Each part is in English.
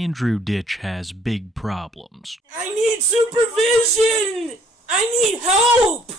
Andrew Ditch has big problems. I need supervision! I need help!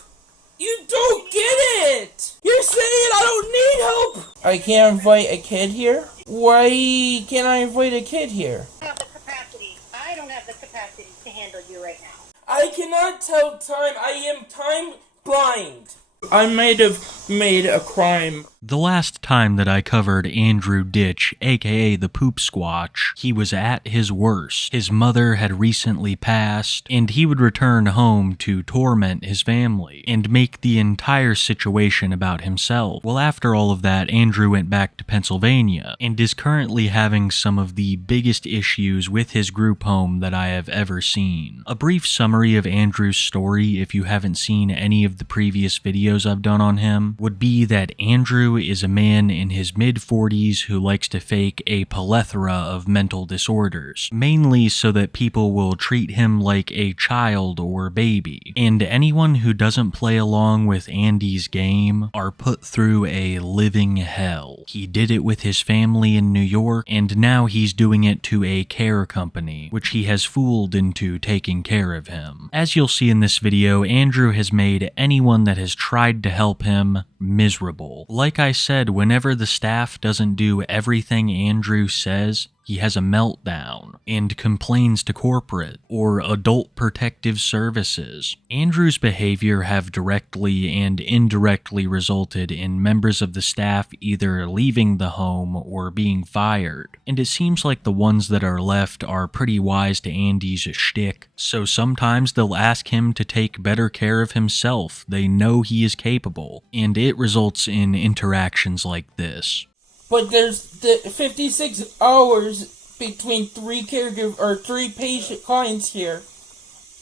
You don't get it! You're saying I don't need help! I can't invite a kid here? Why can't I invite a kid here? I don't have the capacity. I don't have the capacity to handle you right now. I cannot tell time. I am time blind. I might have made a crime. The last time that I covered Andrew Ditch, aka the Poop Squatch, he was at his worst. His mother had recently passed, and he would return home to torment his family, and make the entire situation about himself. Well, after all of that, Andrew went back to Pennsylvania, and is currently having some of the biggest issues with his group home that I have ever seen. A brief summary of Andrew's story, if you haven't seen any of the previous videos I've done on him, would be that Andrew is a man in his mid-40s who likes to fake a plethora of mental disorders, mainly so that people will treat him like a child or baby. And anyone who doesn't play along with Andy's game are put through a living hell. He did it with his family in New York, and now he's doing it to a care company, which he has fooled into taking care of him. As you'll see in this video, Andrew has made anyone that has tried to help him miserable. Like I said, whenever the staff doesn't do everything Andrew says, he has a meltdown and complains to corporate or adult protective services. Andrew's behavior have directly and indirectly resulted in members of the staff either leaving the home or being fired, and it seems like the ones that are left are pretty wise to Andy's shtick, so sometimes they'll ask him to take better care of himself. They know he is capable, and it results in interactions like this. But there's the 56 hours between three patient clients here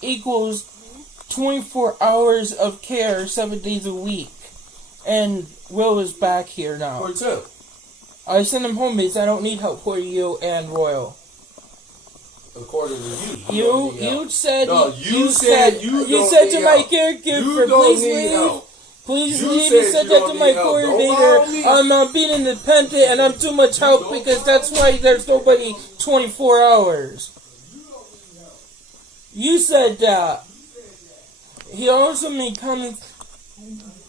equals 24 hours of care 7 days a week. And Will is back here now. Where to? I sent him home because I don't need help for you and Royal. According to you. You said no, you said to my caregiver, please leave. Please leave and send that to my coordinator. I'm being independent and I'm too much help because that's why there's nobody 24 hours. You said that. He also made comments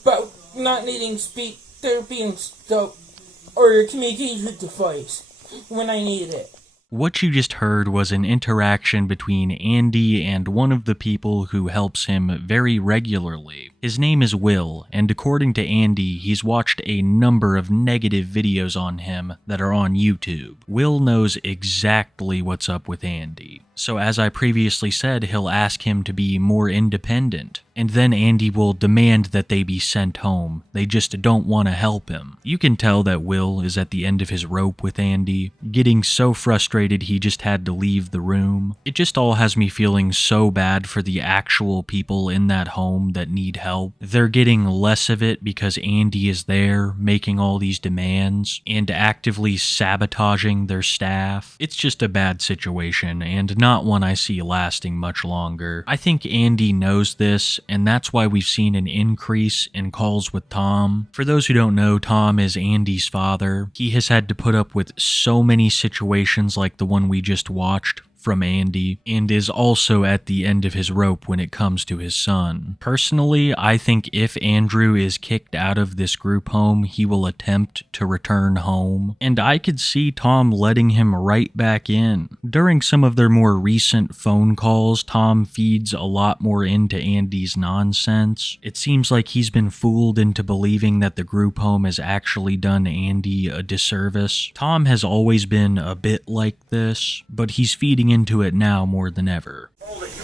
about not needing speech therapy and stuff or a communication device when I needed it. What you just heard was an interaction between Andy and one of the people who helps him very regularly. His name is Will, and according to Andy, he's watched a number of negative videos on him that are on YouTube. Will knows exactly what's up with Andy. So as I previously said, he'll ask him to be more independent, and then Andy will demand that they be sent home. They just don't want to help him. You can tell that Will is at the end of his rope with Andy, getting so frustrated he just had to leave the room. It just all has me feeling so bad for the actual people in that home that need help. They're getting less of it because Andy is there, making all these demands, and actively sabotaging their staff. It's just a bad situation, and not one I see lasting much longer. I think Andy knows this, and that's why we've seen an increase in calls with Tom. For those who don't know, Tom is Andy's father. He has had to put up with so many situations like the one we just watched from Andy, and is also at the end of his rope when it comes to his son. Personally, I think if Andrew is kicked out of this group home, he will attempt to return home, and I could see Tom letting him right back in. During some of their more recent phone calls, Tom feeds a lot more into Andy's nonsense. It seems like he's been fooled into believing that the group home has actually done Andy a disservice. Tom has always been a bit like this, but he's feeding into it now more than ever.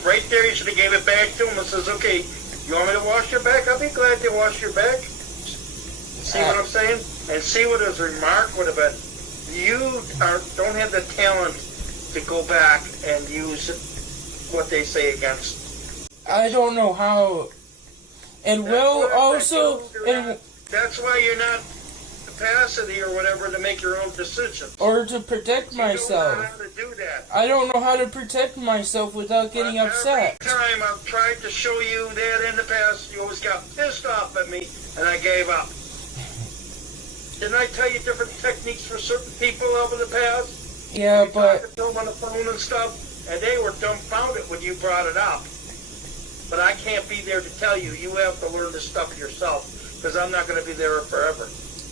Right there, you should have gave it back to him and says, okay, you want me to wash your back? I'll be glad to wash your back. See what I'm saying? And see what his remark would have been. You don't have the talent to go back and use what they say against. I don't know how. And Will also... That's why you're not capacity or whatever to make your own decisions. Or to protect myself. You don't know how to do that. I don't know how to protect myself without getting upset. Every time I've tried to show you that in the past, you always got pissed off at me, and I gave up. Didn't I tell you different techniques for certain people over the past? Yeah, You but talked to them on the phone and stuff, and they were dumbfounded when you brought it up. But I can't be there to tell you. You have to learn this stuff yourself, because I'm not going to be there forever.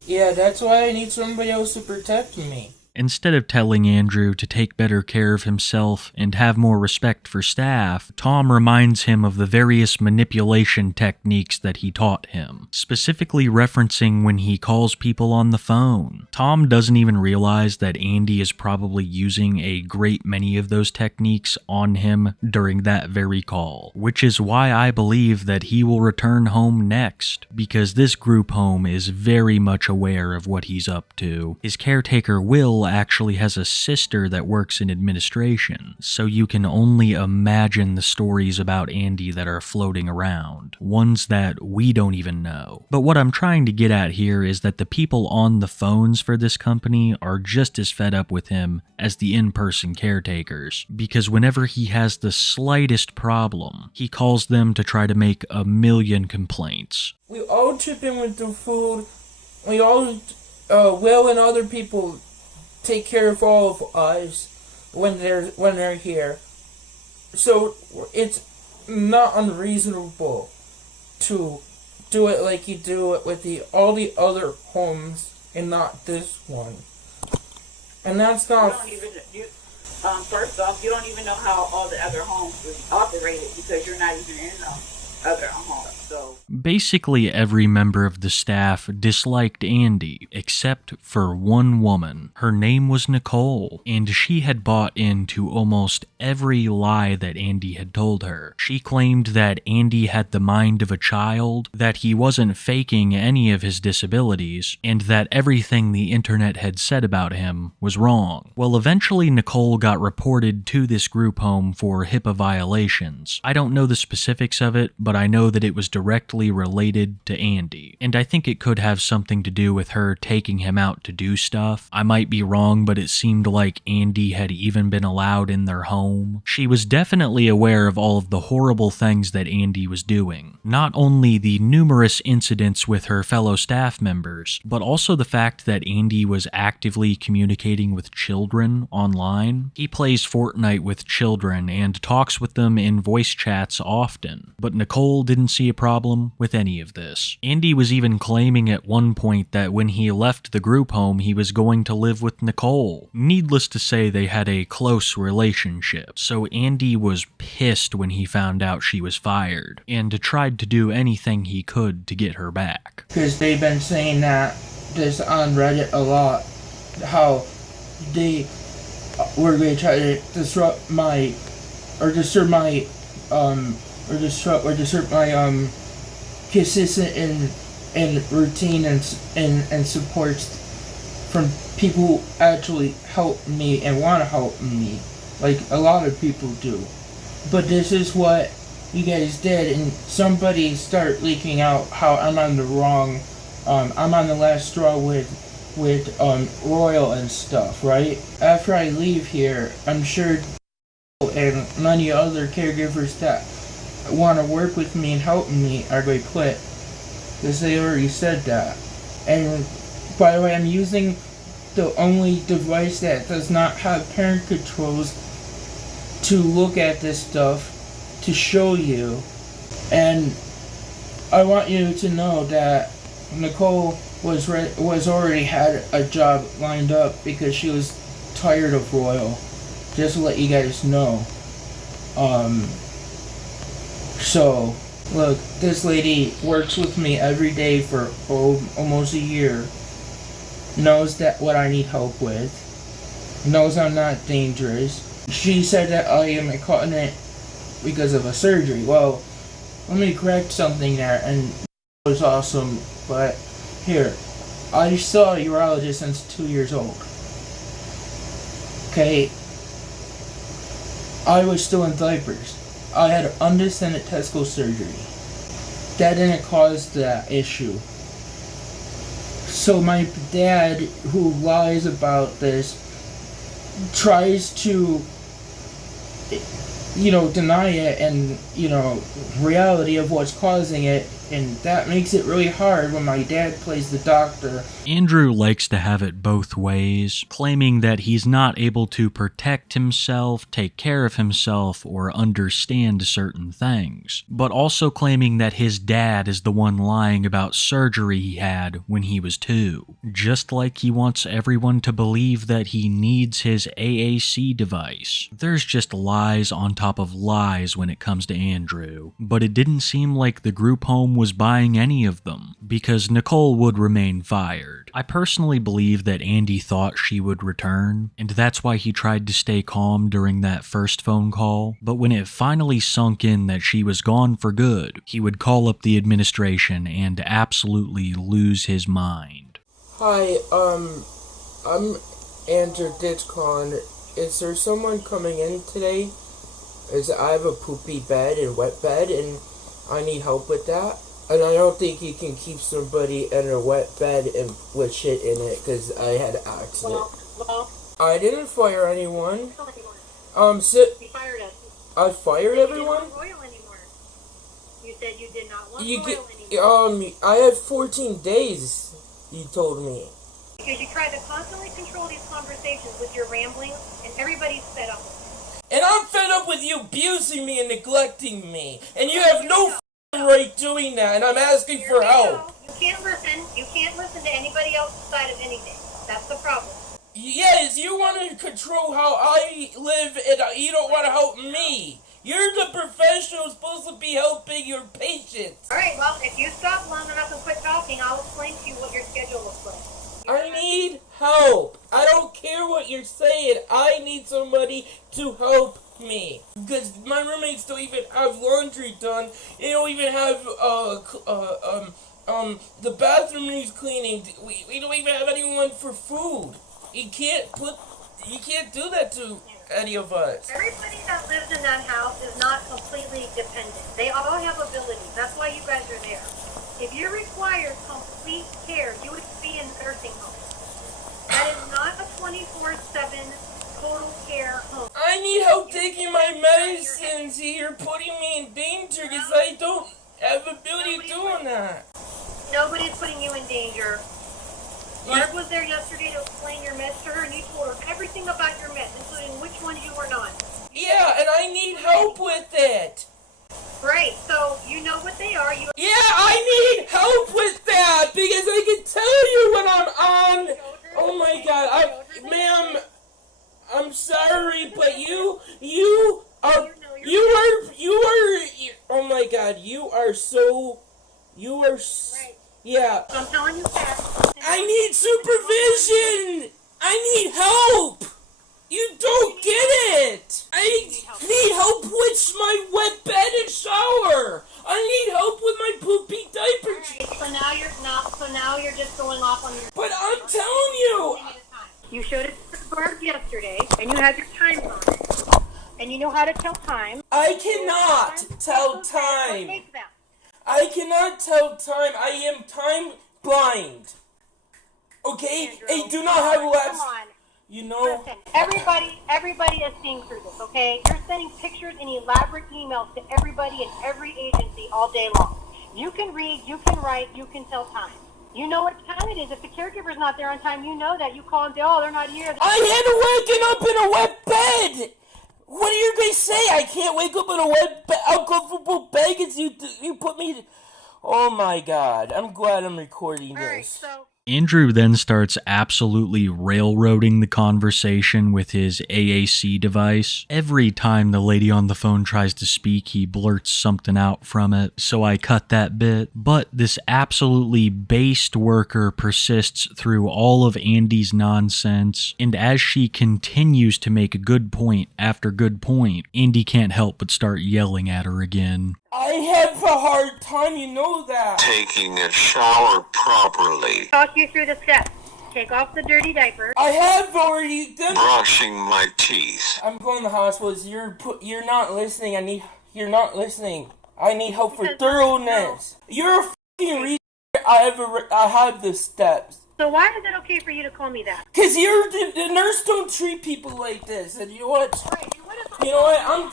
yeah, that's why I need somebody else to protect me. Instead of telling Andrew to take better care of himself and have more respect for staff, Tom reminds him of the various manipulation techniques that he taught him, specifically referencing when he calls people on the phone. Tom doesn't even realize that Andy is probably using a great many of those techniques on him during that very call, which is why I believe that he will return home next, because this group home is very much aware of what he's up to. His caretaker, Will, actually has a sister that works in administration, so you can only imagine the stories about Andy that are floating around, ones that we don't even know. But what I'm trying to get at here is that the people on the phones for this company are just as fed up with him as the in-person caretakers, because whenever he has the slightest problem, he calls them to try to make a million complaints. We all chip in with the food. We all, Will and other people take care of all of us when they're here. So it's not unreasonable to do it like you do it with all the other homes and not this one. And that's not. First off, you don't even know how all the other homes is operated because you're not even in them other homes. So basically every member of the staff disliked Andy, except for one woman. Her name was Nicole, and she had bought into almost every lie that Andy had told her. She claimed that Andy had the mind of a child, that he wasn't faking any of his disabilities, and that everything the internet had said about him was wrong. Well, eventually Nicole got reported to this group home for HIPAA violations. I don't know the specifics of it, but I know that it was directly related to Andy, and I think it could have something to do with her taking him out to do stuff. I might be wrong, but it seemed like Andy had even been allowed in their home. She was definitely aware of all of the horrible things that Andy was doing. Not only the numerous incidents with her fellow staff members, but also the fact that Andy was actively communicating with children online. He plays Fortnite with children and talks with them in voice chats often, but Nicole didn't see a problem with any of this. Andy was even claiming at one point that when he left the group home, he was going to live with Nicole. Needless to say, they had a close relationship, so Andy was pissed when he found out she was fired, and tried to do anything he could to get her back. Because they've been saying that this on Reddit a lot, how they were going to try to disrupt my consistent and routine and supports from people who actually help me and want to help me, like a lot of people do. But this is what you guys did, and somebody start leaking out how I'm on the wrong, I'm on the last straw with Royal and stuff, right? After I leave here, I'm sure and many other caregivers that want to work with me and help me are going to quit, because they already said that. And by the way, I'm using the only device that does not have parent controls to look at this stuff to show you. And I want you to know that Nicole was already had a job lined up because she was tired of Royal. Just to let you guys know. So, look, this lady works with me every day for almost a year. Knows that what I need help with. Knows I'm not dangerous. She said that I am incontinent because of a surgery. Well, let me correct something there, and it was awesome, but here, I saw a urologist since 2 years old. Okay? I was still in diapers. I had undescended testicle surgery. That didn't cause that issue. So my dad, who lies about this, tries to, deny it, and, reality of what's causing it and that makes it really hard when my dad plays the doctor. Andrew likes to have it both ways, claiming that he's not able to protect himself, take care of himself, or understand certain things, but also claiming that his dad is the one lying about surgery he had when he was 2, just like he wants everyone to believe that he needs his AAC device. There's just lies on top of lies when it comes to Andrew, but it didn't seem like the group home was buying any of them, because Nicole would remain fired. I personally believe that Andy thought she would return, and that's why he tried to stay calm during that first phone call, but when it finally sunk in that she was gone for good, he would call up the administration and absolutely lose his mind. Hi, I'm Andrew Ditchcon. Is there someone coming in today? I have a poopy bed and wet bed, and I need help with that. And I don't think you can keep somebody in a wet bed and with shit in it, because I had an accident. Well, I didn't fire anyone. you fired us. I fired everyone? You didn't want oil anymore. You said you did not want You oil get, anymore. I had 14 days, you told me. Because you tried to constantly control these conversations with your ramblings, and everybody's fed up. And I'm fed up with you abusing me and neglecting me. And you have no right doing that, and I'm asking for help. You can't listen. You can't listen to anybody else's side of anything. That's the problem. Yes, you want to control how I live, and you don't want to help me. You're the professional supposed to be helping your patients. All right, well, if you stop long enough and quit talking, I'll explain to you what your schedule looks like. I need help. I don't care what you're saying. I need somebody to help me. Because my roommates don't even have laundry done. They don't even have, the bathroom needs cleaning. We don't even have anyone for food. You can't do that to any of us. Everybody that lives in that house is not completely dependent. They all have abilities. That's why you guys are there. If you require complete care, you would be in nursing home. That is not a 24/7 total care home. I need help taking my medicines. You're putting me in danger because I don't have ability of doing that. Nobody's putting you in danger. Mark was there yesterday to explain your meds to her, and you told her everything about your meds, including which ones you were on. Yeah, and I need help with it. Right, so you know what they are. Yeah, I need help with that because I can tell you when I'm on. Oh my God, ma'am, I'm sorry, but you are. Oh my God, you are. Right. Yeah. So I'm telling you that. I need supervision. I need help. You don't get it. I need help with my wet bed and shower. I need help with my poopy diaper. So now you're just going off on your. But I'm telling you. You showed it to the guard yesterday, and you had your times on it, and you know how to tell time. I cannot tell time. Take them. I cannot tell time. I am time blind. Okay? Andrew, I do not have laps. Come on. You know. Listen, everybody is seeing through this, okay? You're sending pictures and elaborate emails to everybody in every agency all day long. You can read, you can write, you can tell time. You know what time it is. If the caregiver's not there on time, you know that. You call and say, oh, they're not here. I had to waking up in a wet bed. What are you going to say? I can't wake up in a wet bed, uncomfortable bed because you put me. Oh my God! I'm glad I'm recording this. All right, so. Andrew then starts absolutely railroading the conversation with his AAC device. Every time the lady on the phone tries to speak, he blurts something out from it, so I cut that bit. But this absolutely based worker persists through all of Andy's nonsense, and as she continues to make a good point after good point, Andy can't help but start yelling at her again. I have a hard time, you know that. Taking a shower properly. Talk you through the steps. Take off the dirty diaper. I have already done. Brushing my teeth. I'm going to the hospital. You're not listening. You're not listening. I need help for thoroughness. You're a fucking retard. I have the steps. So why is it okay for you to call me that? Cause the nurse don't treat people like this. And you know what? Right, and what if You know what? I'm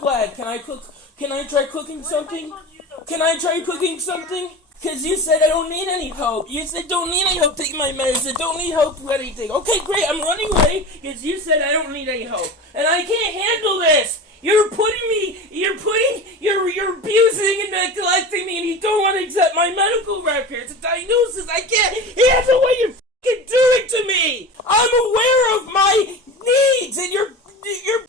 glad. Can I cook? Can I try cooking something? I told you the Can I try cooking something? Because you said I don't need any help. You said don't need any help taking my medicine. Don't need help with anything. Okay, great. I'm running away because you said I don't need any help. And I can't handle this. You're abusing and neglecting me, and you don't want to accept my medical records and diagnosis. I can't handle what you're fucking doing to me. I'm aware of my needs, and you're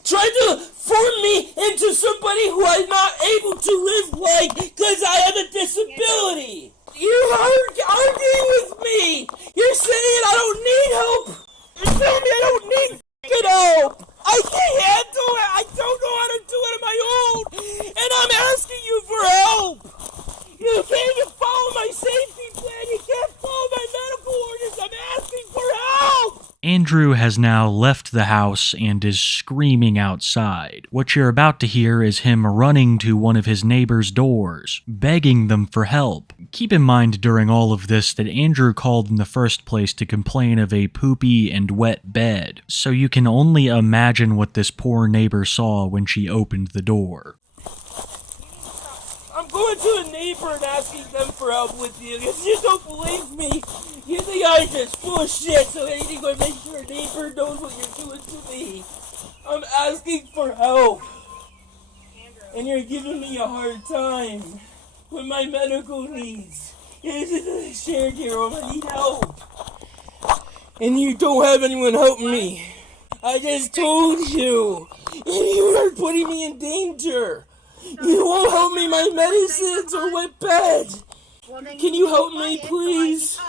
trying to form me into somebody who I'm not able to live like because I have a disability. You are arguing with me. You're saying I don't need help. You're telling me I don't need help. I can't handle it. I don't know how to do it on my own. And I'm asking you for help. You can't even follow my safety plan. You can't follow my medical orders. I'm asking for help. Andrew has now left the house and is screaming outside. What you're about to hear is him running to one of his neighbors' doors, begging them for help. Keep in mind during all of this that Andrew called in the first place to complain of a poopy and wet bed, so you can only imagine what this poor neighbor saw when she opened the door. I'm going to a neighbor and asking them for help with you. If you don't believe me, you think I'm just full of shit, so I need to go make sure a neighbor knows what you're doing to me. I'm asking for help. And you're giving me a hard time with my medical needs. This is a shared hero. I need help. And you don't have anyone helping me. I just told you. And you are putting me in danger. You won't help me my medicines or wet bed. Can you help me, please?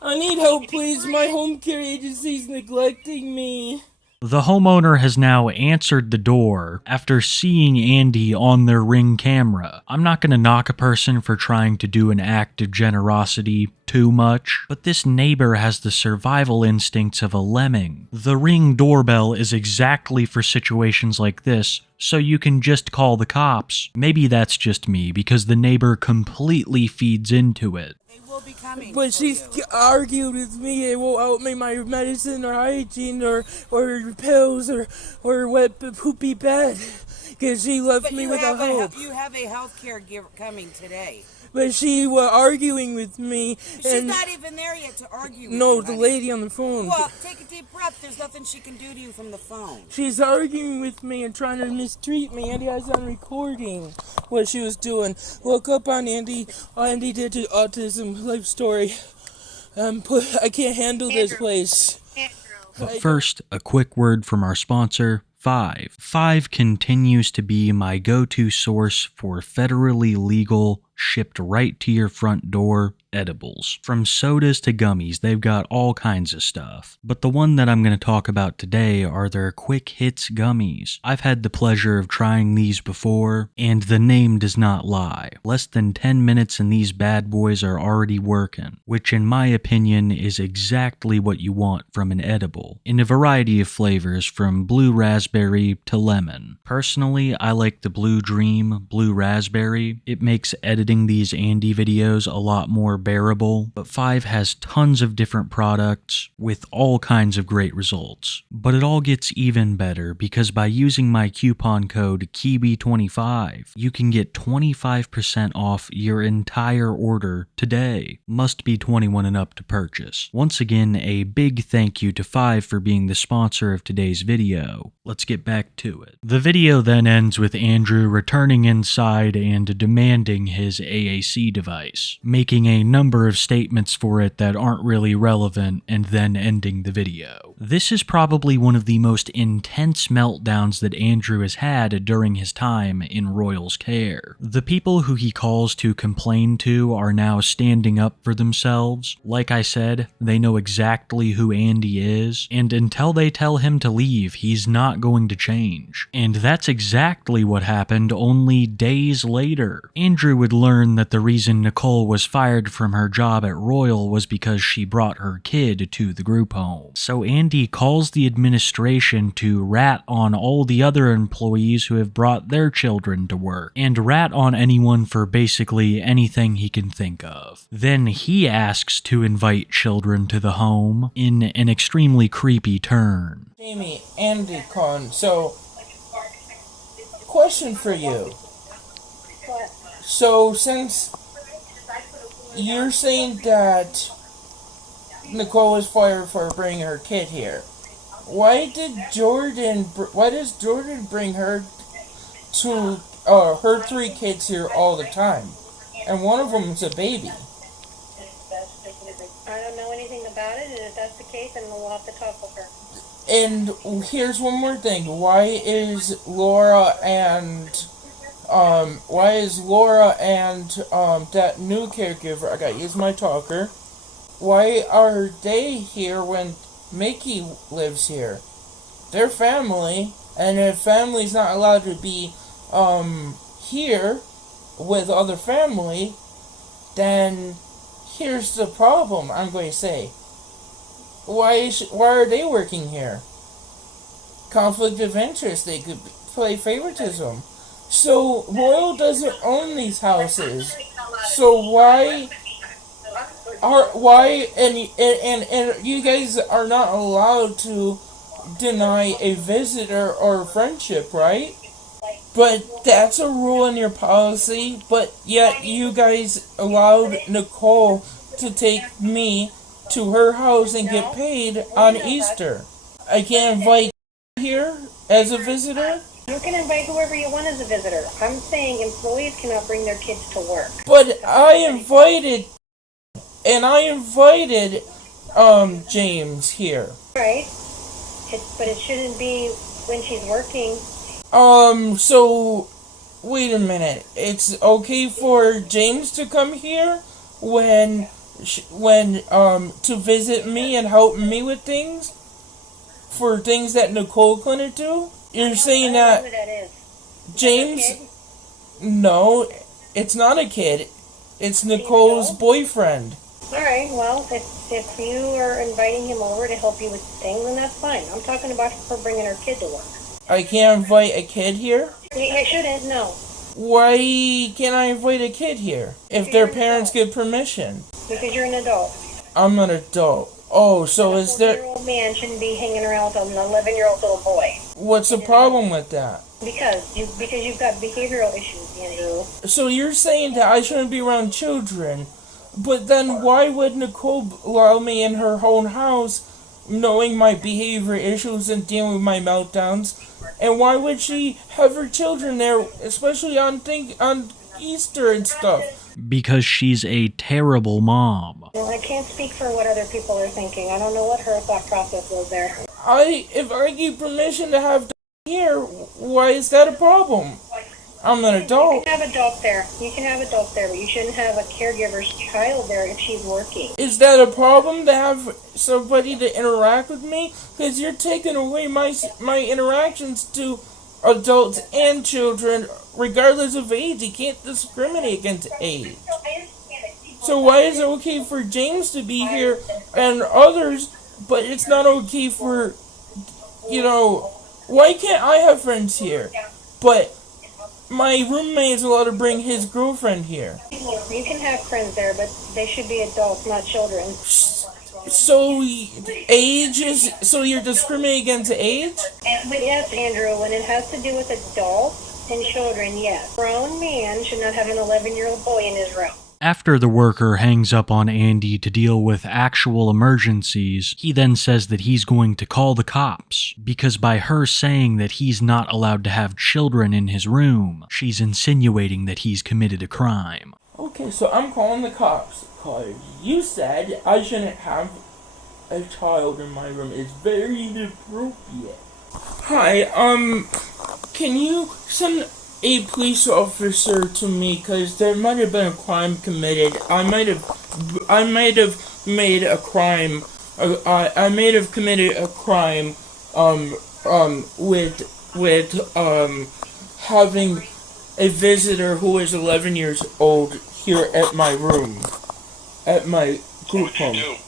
I need help, please. My home care agency's neglecting me. The homeowner has now answered the door after seeing Andy on their Ring camera. I'm not going to knock a person for trying to do an act of generosity too much, but this neighbor has the survival instincts of a lemming. The Ring doorbell is exactly for situations like this, so you can just call the cops. Maybe that's just me, because the neighbor completely feeds into it. But she's argued with me. It won't help me my medicine or hygiene or pills or wet poopy bed. Because she left me without help. You have a health care giver coming today. But she was arguing with me. She's not even there yet to argue with you. No, the lady on the phone. Well, take a deep breath. There's nothing she can do to you from the phone. She's arguing with me and trying to mistreat me. Andy has on recording what she was doing. Look up on Andy. Andy did an autism life story. I can't handle this place. But first, a quick word from our sponsor, Five. Five continues to be my go-to source for federally legal, shipped right to your front door edibles. From sodas to gummies, they've got all kinds of stuff. But the one that I'm going to talk about today are their Quick Hits gummies. I've had the pleasure of trying these before, and the name does not lie. Less than 10 minutes and these bad boys are already working, which in my opinion is exactly what you want from an edible, in a variety of flavors from blue raspberry to lemon. Personally, I like the Blue Dream Blue Raspberry. It makes editing these Andy videos a lot more bearable, but Five has tons of different products with all kinds of great results. But it all gets even better because by using my coupon code KIWI25, you can get 25% off your entire order today. Must be 21 and up to purchase. Once again, a big thank you to Five for being the sponsor of today's video. Let's get back to it. The video then ends with Andrew returning inside and demanding his AAC device, making a number of statements for it that aren't really relevant, and then ending the video. This is probably one of the most intense meltdowns that Andrew has had during his time in Royal's care. The people who he calls to complain to are now standing up for themselves. Like I said, they know exactly who Andy is, and until they tell him to leave, he's not going to change. And that's exactly what happened only days later. Andrew would learn that the reason Nicole was fired from her job at Royal was because she brought her kid to the group home. So Andy calls the administration to rat on all the other employees who have brought their children to work, and rat on anyone for basically anything he can think of. Then he asks to invite children to the home in an extremely creepy turn. Jamie, Andy Con, so, question for you. So since you're saying that Nicole was fired for bringing her kid here, why does Jordan bring her to her 3 kids here all the time? And one of them is a baby. I don't know anything about it, and if that's the case, then we'll have to talk with her. And here's one more thing. Why is Laura and that new caregiver, I gotta use my talker, why are they here when Mickey lives here? They're family, and if family's not allowed to be here with other family, then here's the problem, I'm going to say. Why are they working here? Conflict of interest. They could play favoritism. So Royal doesn't own these houses. So why and you guys are not allowed to deny a visitor or friendship, right? But that's a rule in your policy, but yet you guys allowed Nicole to take me to her house and get paid on Easter. I can't invite here as a visitor? You can invite whoever you want as a visitor. I'm saying employees cannot bring their kids to work. But I invited James here. Right. But it shouldn't be when she's working. So, wait a minute. It's okay for James to come here when to visit me and help me with things? For things that Nicole couldn't do? You're saying that... I don't know who that is. James... No, it's not a kid. It's Nicole's boyfriend. Alright, well, if you are inviting him over to help you with things, then that's fine. I'm talking about her bringing her kid to work. I can't invite a kid here? I shouldn't, no. Why can't I invite a kid here? If their parents give permission. Because you're an adult. I'm an adult. Oh, so is there... A 14-year-old man shouldn't be hanging around with an 11-year-old little boy. What's the problem with that? Because you've got behavioral issues, Andrew. So you're saying that I shouldn't be around children, but then why would Nicole allow me in her own house, knowing my behavior issues and dealing with my meltdowns? And why would she have her children there, especially on Easter and stuff? Because she's a terrible mom. Well, I can't speak for what other people are thinking. I don't know what her thought process was there. If I give permission to have here, why is that a problem? I'm an adult. You can have adults there. You can have adults there, but you shouldn't have a caregiver's child there if she's working. Is that a problem to have somebody to interact with me? Because you're taking away my interactions to adults and children, regardless of age. You can't discriminate against age. So why is it okay for James to be here and others, but it's not okay for, why can't I have friends here? But my roommate is allowed to bring his girlfriend here. You can have friends there, but they should be adults, not children. So you're discriminating against age? But yes, Andrew, when it has to do with adults and children, yes. A grown man should not have an 11-year-old boy in his room. After the worker hangs up on Andy to deal with actual emergencies, he then says that he's going to call the cops, because by her saying that he's not allowed to have children in his room, she's insinuating that he's committed a crime. Okay, so I'm calling the cops, because you said I shouldn't have a child in my room. It's very inappropriate. Hi, can you send a police officer to me, because there might have been a crime committed. I might have made a crime. I may have committed a crime. With having a visitor who is 11 years old here at my room, at my group home.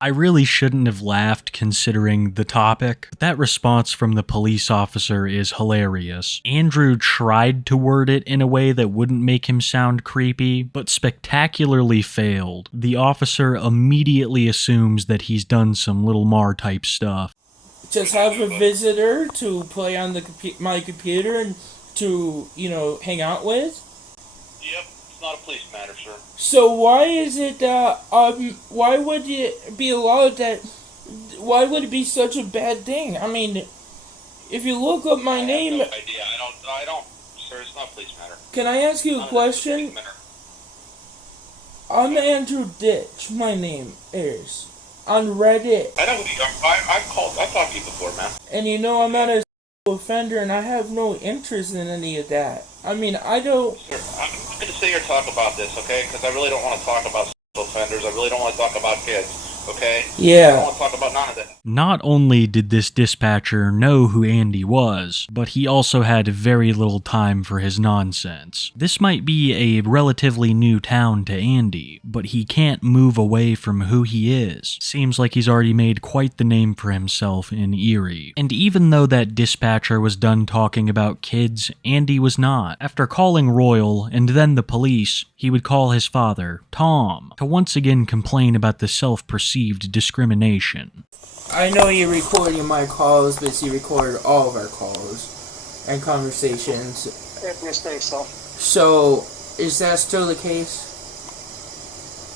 I really shouldn't have laughed considering the topic. That response from the police officer is hilarious. Andrew tried to word it in a way that wouldn't make him sound creepy, but spectacularly failed. The officer immediately assumes that he's done some Little Mar type stuff. Just have a visitor to play on my computer and to, hang out with? Yep. not a police matter, sir. So why is it why would it be allowed that? Why would it be such a bad thing? I mean, if you look up my name, I have no idea. I don't, sir. It's not a police matter. Can I ask you a question? I'm Andrew Ditch. My name is on Reddit. I know who you are. I've talked to you before, man. And you know I'm not a offender, and I have no interest in any of that. I mean, I don't. Sir, I'm not going to sit here and talk about this, okay? Because I really don't want to talk about offenders. I really don't want to talk about kids. Okay? Yeah. I don't want to talk about none of that. Not only did this dispatcher know who Andy was, but he also had very little time for his nonsense. This might be a relatively new town to Andy, but he can't move away from who he is. Seems like he's already made quite the name for himself in Erie. And even though that dispatcher was done talking about kids, Andy was not. After calling Royal and then the police, he would call his father, Tom, to once again complain about the self-perceived discrimination. I know you're recording my calls, but you recorded all of our calls and conversations. If you say so. So, is that still the case?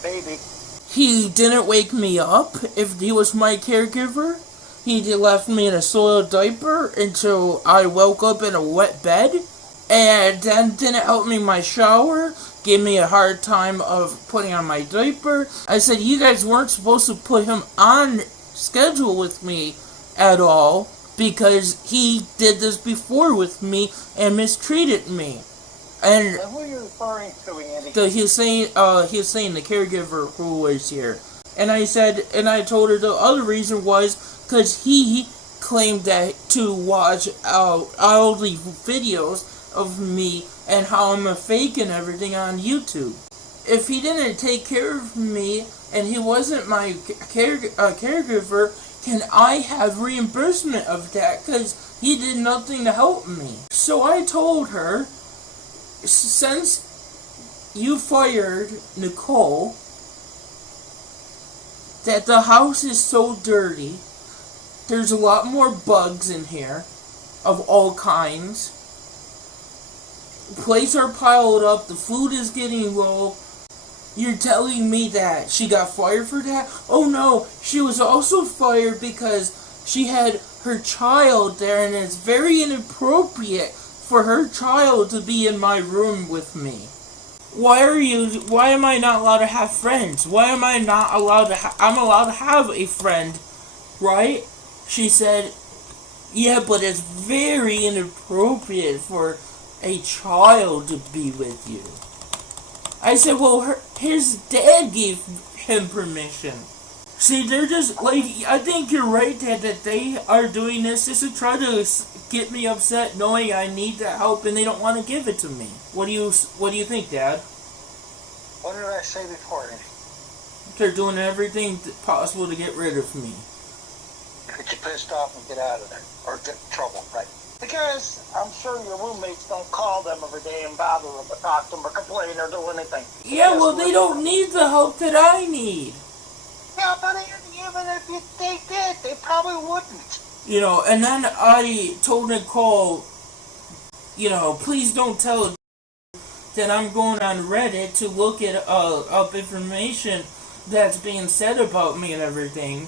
Maybe. He didn't wake me up. If he was my caregiver, he left me in a soiled diaper until I woke up in a wet bed, and then didn't help me in my shower, gave me a hard time of putting on my diaper. I said, you guys weren't supposed to put him on schedule with me at all, because he did this before with me and mistreated me. And Who are you referring to, Andy? he was saying the caregiver who was here. And I said, and I told her the other reason was because he claimed that to watch all the videos of me and how I'm a fake and everything on YouTube. If he didn't take care of me and he wasn't my caregiver, can I have reimbursement of that? Because he did nothing to help me. So I told her, since you fired Nicole, that the house is so dirty, there's a lot more bugs in here of all kinds. Plates are piled up, the food is getting low. You're telling me that she got fired for that? Oh no, she was also fired because she had her child there, and it's very inappropriate for her child to be in my room with me. Why am I not allowed to have friends? Why am I not allowed to I'm allowed to have a friend, right? She said, yeah, but it's very inappropriate for a child to be with you. I said, well, his dad gave him permission. See, they're just, like, I think you're right, Dad, that they are doing this just to try to get me upset knowing I need the help and they don't want to give it to me. What do you think, Dad? What did I say before, Andy? They're doing everything possible to get rid of me. Get you pissed off and get out of there. Or get in trouble, right? Because I'm sure your roommates don't call them every day and bother them or talk to them or complain or do anything. Yeah, well, they don't need the help that I need. Yeah, but even if they did, they probably wouldn't. You know, and then I told Nicole, you know, please don't tell that I'm going on Reddit to look at up information that's being said about me and everything,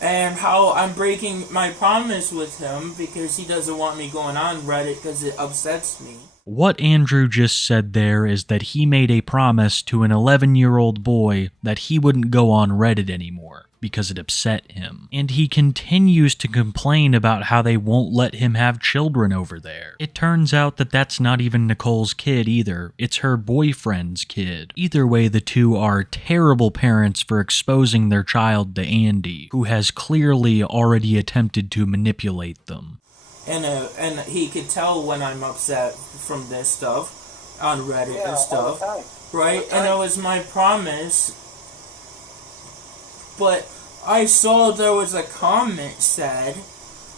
and how I'm breaking my promise with him because he doesn't want me going on Reddit because it upsets me. What Andrew just said there is that he made a promise to an 11-year-old boy that he wouldn't go on Reddit anymore because it upset him. And he continues to complain about how they won't let him have children over there. It turns out that that's not even Nicole's kid either. It's her boyfriend's kid. Either way, the two are terrible parents for exposing their child to Andy, who has clearly already attempted to manipulate them. And he could tell when I'm upset from this stuff on Reddit and stuff, right? And it was my promise. But I saw there was a comment said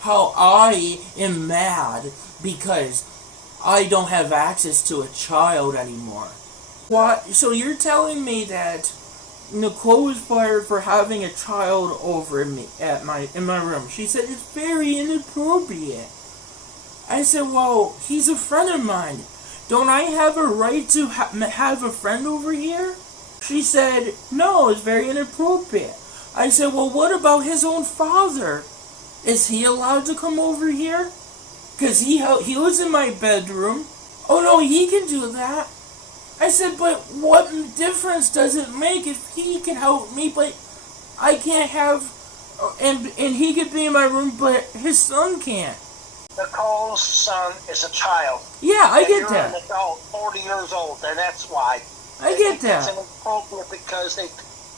how I am mad because I don't have access to a child anymore. What? So you're telling me that Nicole was fired for having a child over me in my room? She said it's very inappropriate. I said, well, he's a friend of mine. don't I have a right to have a friend over here? She said, no, it's very inappropriate. I said, well, what about his own father? Is he allowed to come over here? Because he was in my bedroom. Oh, no, he can do that. I said, but what difference does it make if he can help me, but I can't have... And he could be in my room, but his son can't. Nicole's son is a child. Yeah, I get you're that. You're an adult, 40 years old, and that's why. I get that. It's inappropriate because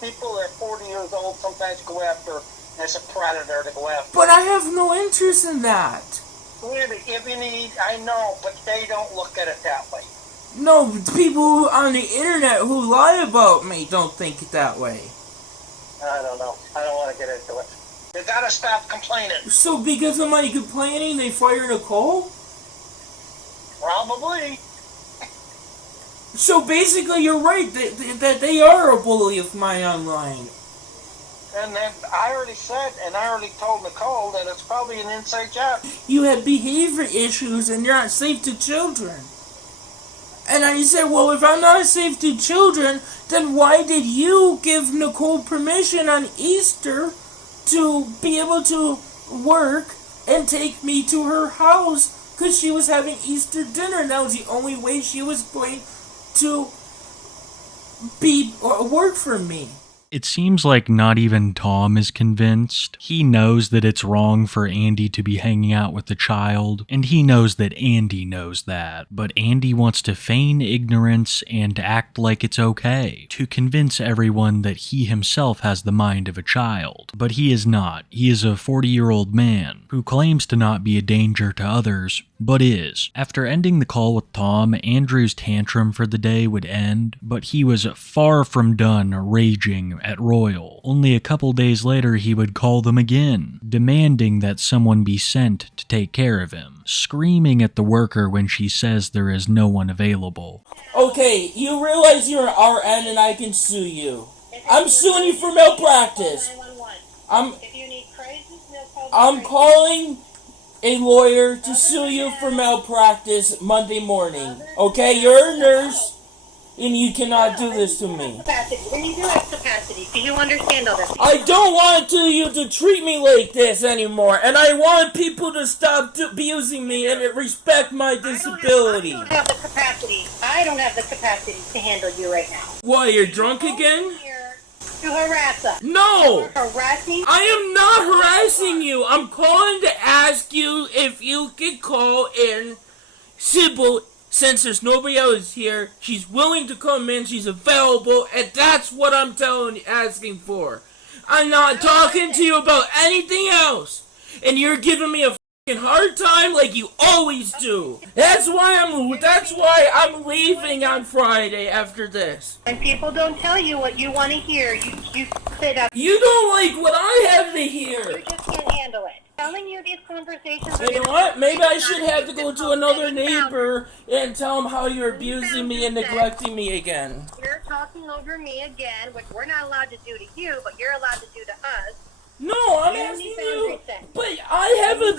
people that are 40 years old sometimes go after, as a predator to go after. But I have no interest in that. Really, if you need, I know, but they don't look at it that way. No, people on the internet who lie about me don't think it that way. I don't know. I don't want to get into it. You gotta stop complaining. So because of my complaining, they fire Nicole? Probably. So basically, you're right that they are a bully of mine online. And then I already said, and I already told Nicole that it's probably an inside job. You have behavior issues and you're not safe to children. And I said, well, if I'm not safe to children, then why did you give Nicole permission on Easter to be able to work and take me to her house because she was having Easter dinner? That was the only way she was going to work for me. It seems like not even Tom is convinced. He knows that it's wrong for Andy to be hanging out with the child, and he knows that Andy knows that. But Andy wants to feign ignorance and act like it's okay, to convince everyone that he himself has the mind of a child. But he is not. He is a 40-year-old man who claims to not be a danger to others, but is. After ending the call with Tom, Andrew's tantrum for the day would end, but he was far from done raging at Royal. Only a couple days later he would call them again, demanding that someone be sent to take care of him, screaming at the worker when she says there is no one available. Okay, you realize you're an RN and I can sue you. I'm suing you for malpractice. I'm calling a lawyer to sue you for malpractice Monday morning. Okay, you're a nurse, and you cannot do this to me. When you do have capacity, do you understand all this? I don't want you to treat me like this anymore, and I want people to stop abusing me and respect my disability. I don't have the capacity. I don't have the capacity to handle you right now. Why, you're drunk again? To harass us. No! You're harassing? I am not harassing you. I'm calling to ask you if you could call in Sybil. Since there's nobody else here, she's willing to come in, she's available, and that's what I'm asking for. I'm not talking to you about anything else, and you're giving me a fucking hard time like you always do. That's why I'm leaving on Friday after this. When people don't tell you what you want to hear, you sit up. You don't like what I have to hear. You just can't handle it. Telling you these conversations. You know what? Maybe I should have to go to another neighbor and tell him how you're abusing me and neglecting me again. You're talking over me again, which we're not allowed to do to you, but you're allowed to do to us. No, I'm asking you. But I have a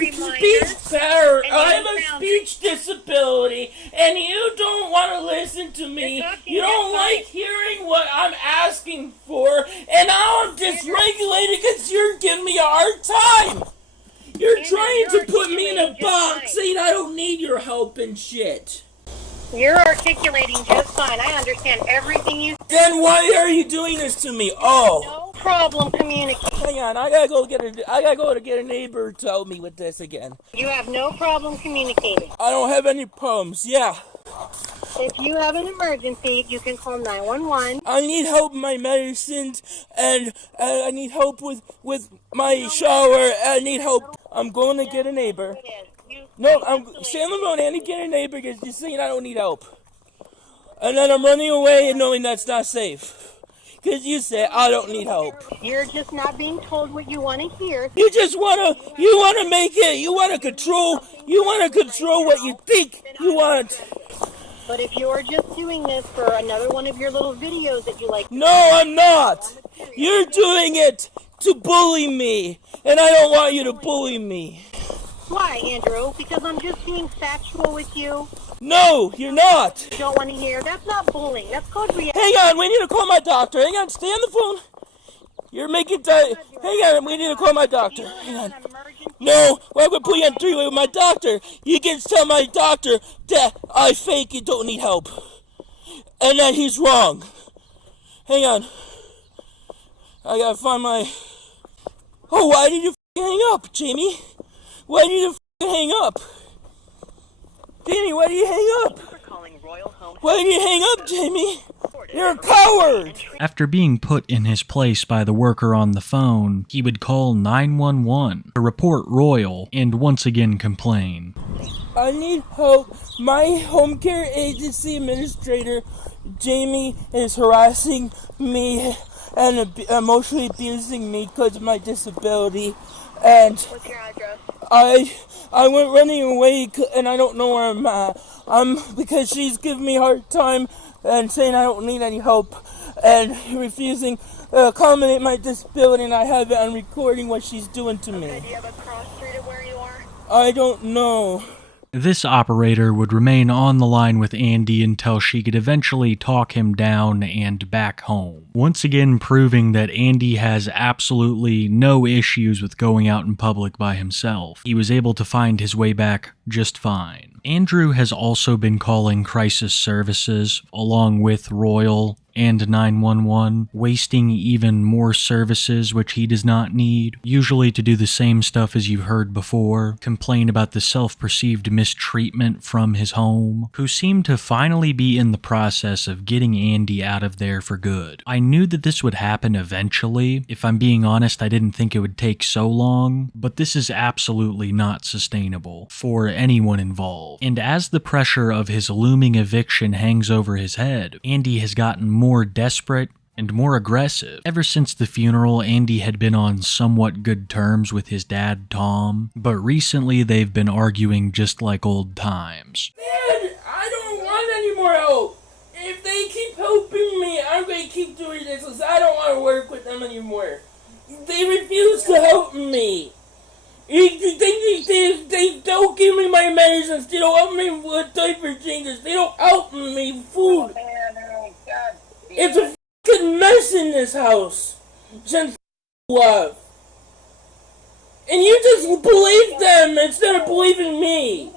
speech disability, and you don't want to listen to me. You don't like hearing what I'm asking for, and now I'm dysregulated because you're giving me a hard time. You're trying to put me in a box saying I don't need your help and shit. You're articulating just fine. I understand everything you say. Then why are you doing this to me? Oh. No problem communicating. Hang on, I gotta go to get a neighbor to help me with this again. You have no problem communicating. I don't have any problems, yeah. If you have an emergency, you can call 911. I need help with my medicines, and I need help with my shower. I need help. I'm going to get a neighbor. No, I'm staying on the phone. I need to get a neighbor because you're saying I don't need help. And then I'm running away and knowing that's not safe. Because you say I don't need help. You're just not being told what you want to hear. You want to make it, you want to control what you think you want. But if you're just doing this for another one of your little videos that you like... No, I'm not! You're doing it to bully me, and I don't want you to bully me. Why, Andrew? Because I'm just being factual with you. No, you're not. You don't want to hear. That's not bullying. That's called reaction. Hang on, we need to call my doctor. Hang on, stay on the phone. You're making Hang on, we need to call my doctor. Hang on. No, why would I put you on three-way with my doctor? You can tell my doctor that I fake and don't need help. And that he's wrong. Hang on. I gotta find my... Oh, why did you hang up, Jamie? Why did you hang up? Jamie, why did you hang up? Why did you hang up, Jamie? You're a coward! After being put in his place by the worker on the phone, he would call 911 to report Royal and once again complain. I need help. My home care agency administrator, Jamie, is harassing me and emotionally abusing me because of my disability. And What's your address? I went running away and I don't know where I'm at. Because she's giving me a hard time and saying I don't need any help and refusing to accommodate my disability, and I have it on recording what she's doing to me. Okay, do you have a cross street of where you are? I don't know. This operator would remain on the line with Andy until she could eventually talk him down and back home, once again proving that Andy has absolutely no issues with going out in public by himself. He was able to find his way back just fine. Andrew has also been calling crisis services along with Royal and 911, wasting even more services which he does not need, usually to do the same stuff as you've heard before, complain about the self-perceived mistreatment from his home, who seemed to finally be in the process of getting Andy out of there for good. I knew that this would happen eventually. If I'm being honest, I didn't think it would take so long, but this is absolutely not sustainable for anyone involved. And as the pressure of his looming eviction hangs over his head, Andy has gotten more desperate and more aggressive. Ever since the funeral, Andy had been on somewhat good terms with his dad, Tom, but recently they've been arguing just like old times. Dad, I don't want any more help. If they keep helping me, I'm going to keep doing this because I don't want to work with them anymore. They refuse to help me. They don't give me my medicines. They don't help me with diaper changes. They don't help me with food. It's a fucking mess in this house since love. And you just believe them instead of believing me.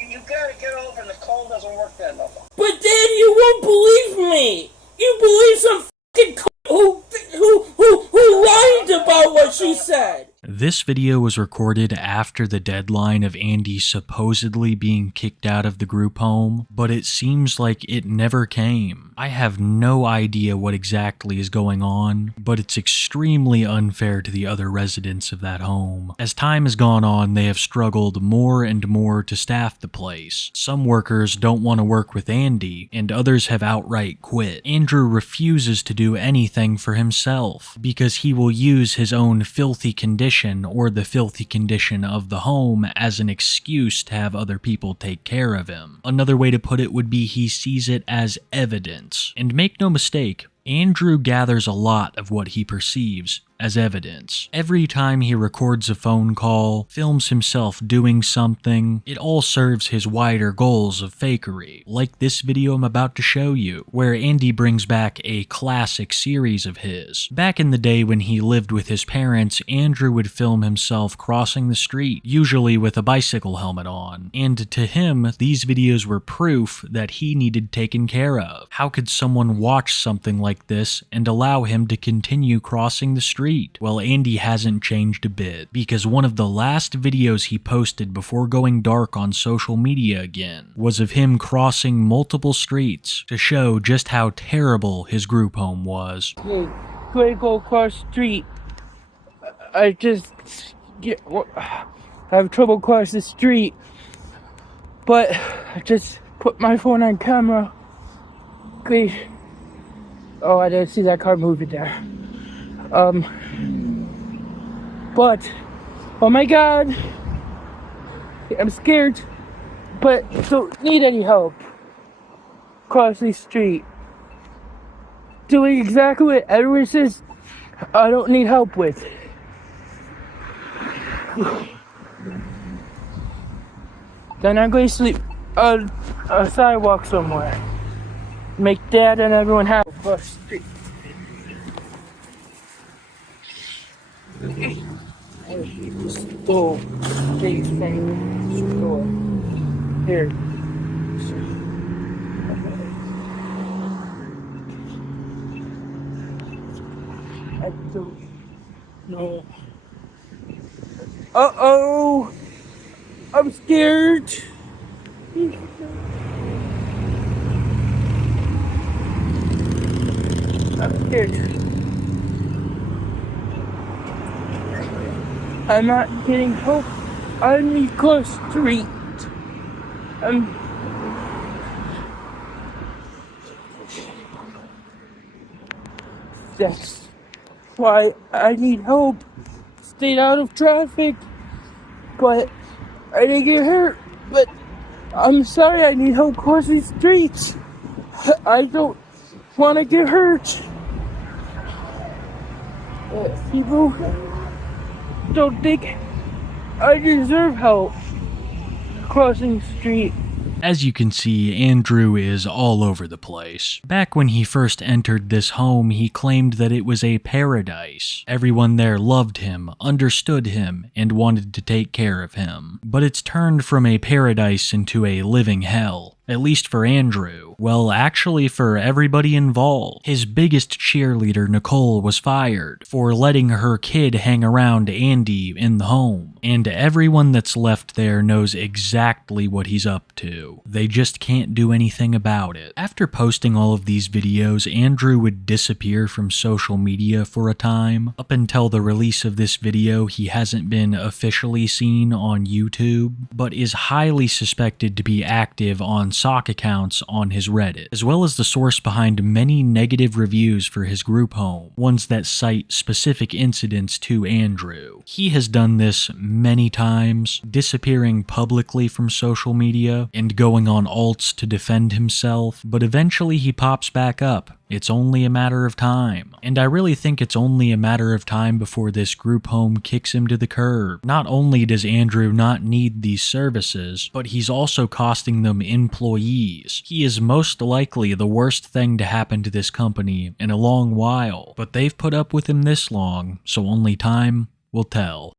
You gotta get over Nicole doesn't work that no more. But Dad, you won't believe me. You believe some fucking who lied about what she said. This video was recorded after the deadline of Andy supposedly being kicked out of the group home, but it seems like it never came. I have no idea what exactly is going on, but it's extremely unfair to the other residents of that home. As time has gone on, they have struggled more and more to staff the place. Some workers don't want to work with Andy, and others have outright quit. Andrew refuses to do anything for himself, because he will use his own filthy condition or the filthy condition of the home as an excuse to have other people take care of him. Another way to put it would be he sees it as evidence. And make no mistake, Andrew gathers a lot of what he perceives as evidence. Every time he records a phone call, films himself doing something, it all serves his wider goals of fakery, like this video I'm about to show you, where Andy brings back a classic series of his. Back in the day when he lived with his parents, Andrew would film himself crossing the street, usually with a bicycle helmet on, and to him, these videos were proof that he needed taken care of. How could someone watch something like this and allow him to continue crossing the street? Well, Andy hasn't changed a bit, because one of the last videos he posted before going dark on social media again was of him crossing multiple streets to show just how terrible his group home was. Hey, go across the street. I have trouble crossing the street, but I just put my phone on camera. Please. Oh, I didn't see that car moving there. But, oh my God, I'm scared, but don't need any help crossing the street. Doing exactly what Edward says I don't need help with. Then I'm going to sleep on a sidewalk somewhere. Make Dad and everyone happy. Bus street. Stole. Big thing. Stole. Here. I don't know. Uh-oh! I'm scared! I'm scared. I'm not getting help on Nicole Street. That's why I need help. Stay out of traffic. But I didn't get hurt. But I'm sorry, I need help crossing streets. I don't want to get hurt. People don't think I deserve help crossing street. As you can see, Andrew is all over the place. Back when he first entered this home, he claimed that it was a paradise. Everyone there loved him, understood him, and wanted to take care of him. But it's turned from a paradise into a living hell. At least for Andrew. Well, actually for everybody involved. His biggest cheerleader, Nicole, was fired for letting her kid hang around Andy in the home. And everyone that's left there knows exactly what he's up to. They just can't do anything about it. After posting all of these videos, Andrew would disappear from social media for a time. Up until the release of this video, he hasn't been officially seen on YouTube, but is highly suspected to be active on sock accounts on his Reddit, as well as the source behind many negative reviews for his group home, ones that cite specific incidents to Andrew. He has done this many times, disappearing publicly from social media and going on alts to defend himself, but eventually he pops back up. It's only a matter of time. And I really think it's only a matter of time before this group home kicks him to the curb. Not only does Andrew not need these services, but he's also costing them employees. He is most likely the worst thing to happen to this company in a long while, but they've put up with him this long, so only time will tell.